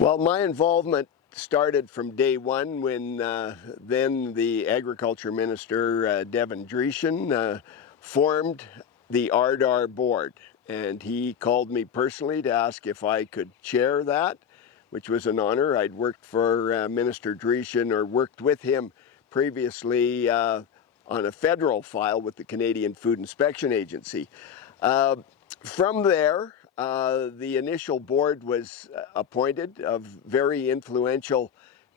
Well, my involvement started from day one when then the Agriculture Minister, Devin Dreeshen, formed the RDAR board. And he called me personally to ask if I could chair that, which was an honor. I'd worked for Minister Dreeshen, or worked with him previously on a federal file with the Canadian Food Inspection Agency. From there, the initial board was appointed of very influential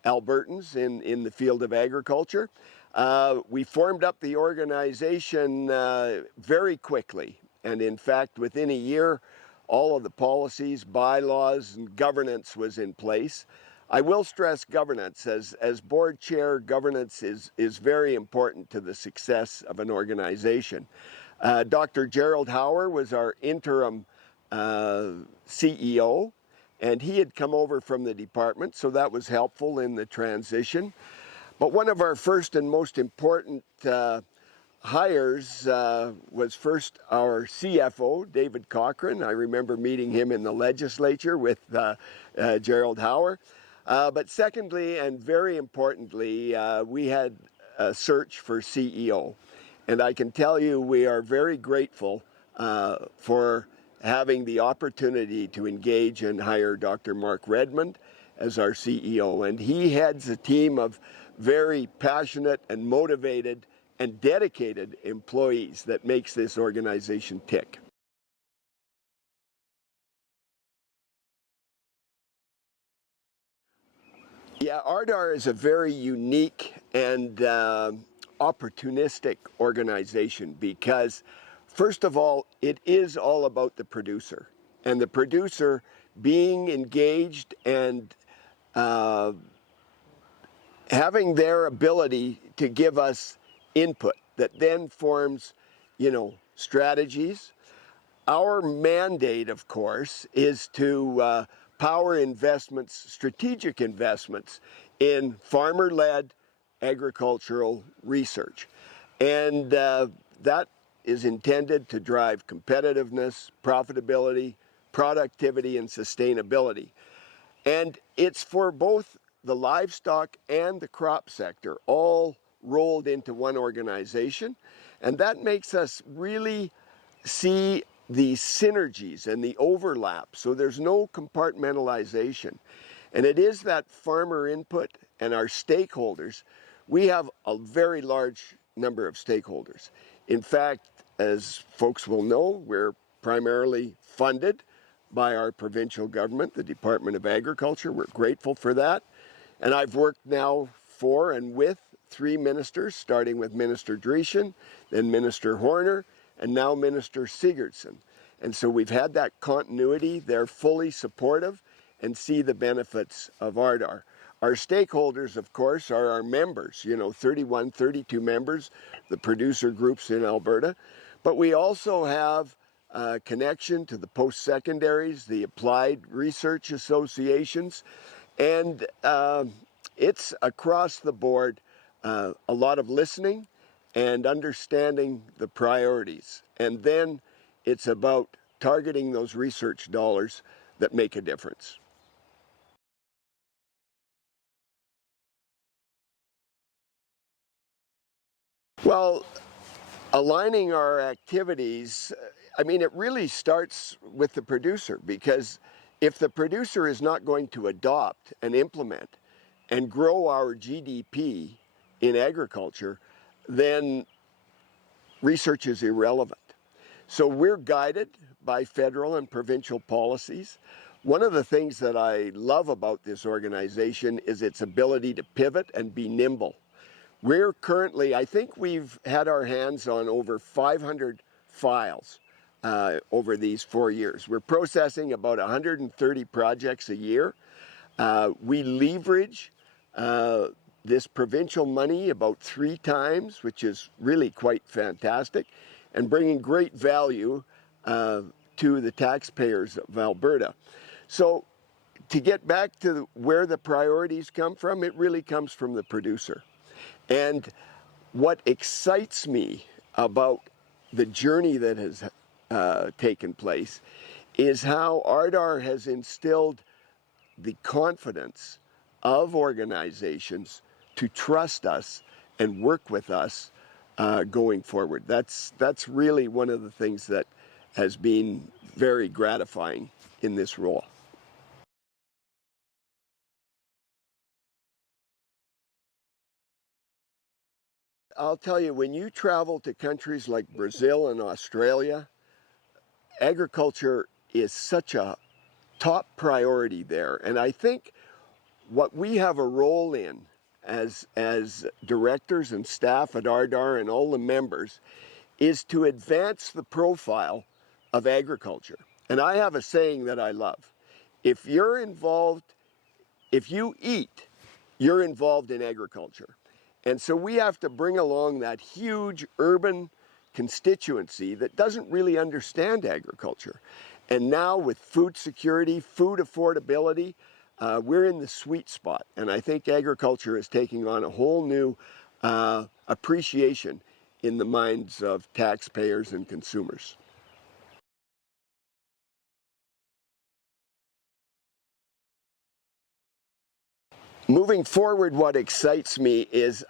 Albertans in the field of agriculture. We formed up the organization very quickly, and in fact, within a year, all of the policies, bylaws, and governance was in place. I will stress governance. As board chair, governance is very important to the success of an organization. Dr. Gerald Hauer was our interim CEO, and he had come over from the department, so that was helpful in the transition. But one of our first and most important hires was first our CFO, David Cochran. I remember meeting him in the legislature with Gerald Hauer. But secondly, and very importantly, we had a search for CEO. And I can tell you we are very grateful for having the opportunity to engage and hire Dr. Mark Redmond as our CEO. And he heads a team of very passionate and motivated and dedicated employees that makes this organization tick. Yeah, RDAR is a very unique and opportunistic organization because, first of all, it is all about the producer, and the producer being engaged and having their ability to give us input that then forms, strategies. Our mandate, of course, is to power investments, strategic investments in farmer-led agricultural research. And that is intended to drive competitiveness, profitability, productivity, and sustainability. And it's for both the livestock and the crop sector, all rolled into one organization. And that makes us really see the synergies and the overlap. So there's no compartmentalization. And it is that farmer input and our stakeholders. We have a very large number of stakeholders. In fact, as folks will know, we're primarily funded by our provincial government, the Department of Agriculture. We're grateful for that. And I've worked now for and with 3 ministers, starting with Minister Dreeshen, then Minister Horner, and now Minister Sigurdsson. And so we've had that continuity. They're fully supportive and see the benefits of RDAR. Our stakeholders, of course, are our members, 31, 32 members, the producer groups in Alberta. But we also have a connection to the post-secondaries, the applied research associations, and it's across the board a lot of listening and understanding the priorities. And then it's about targeting those research dollars that make a difference. Well, aligning our activities, it really starts with the producer, because if the producer is not going to adopt and implement and grow our GDP in agriculture, then research is irrelevant. So we're guided by federal and provincial policies. One of the things that I love about this organization is its ability to pivot and be nimble. We're currently, I think we've had our hands on over 500 files over these 4 years. We're processing about 130 projects a year. We leverage this provincial money about 3 times, which is really quite fantastic, and bringing great value to the taxpayers of Alberta. So to get back to where the priorities come from, it really comes from the producer. And what excites me about the journey that has taken place is how RDAR has instilled the confidence of organizations to trust us and work with us going forward. That's really one of the things that has been very gratifying in this role. I'll tell you, when you travel to countries like Brazil and Australia, agriculture is such a top priority there. And I think what we have a role in as directors and staff at RDAR and all the members is to advance the profile of agriculture. And I have a saying that I love. If you're involved, if you eat, you're involved in agriculture. And so we have to bring along that huge urban constituency that doesn't really understand agriculture. And now with food security, food affordability, we're in the sweet spot. And I think agriculture is taking on a whole new appreciation in the minds of taxpayers and consumers. Moving forward, what excites me is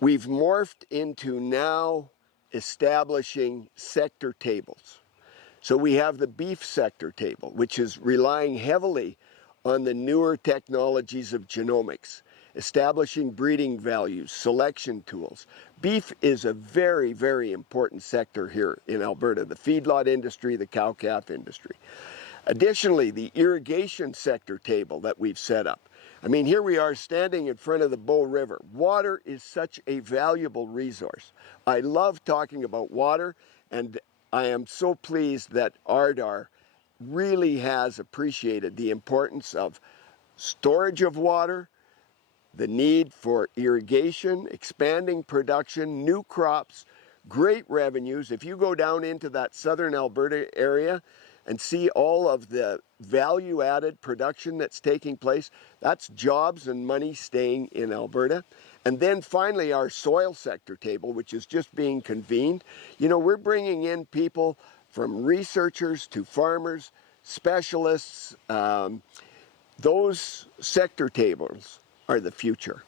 we've morphed into now establishing sector tables. So we have the beef sector table, which is relying heavily on the newer technologies of genomics, establishing breeding values, selection tools. Beef is a very, very important sector here in Alberta, the feedlot industry, the cow-calf industry. Additionally, the irrigation sector table that we've set up. I mean, here we are standing in front of the Bow River. Water is such a valuable resource. I love talking about water, and I am so pleased that RDAR really has appreciated the importance of storage of water, the need for irrigation, expanding production, new crops, great revenues. If you go down into that southern Alberta area and see all of the value-added production that's taking place, that's jobs and money staying in Alberta. And then finally, our soil sector table, which is just being convened. You know, we're bringing in people from researchers to farmers, specialists. Those sector tables are the future.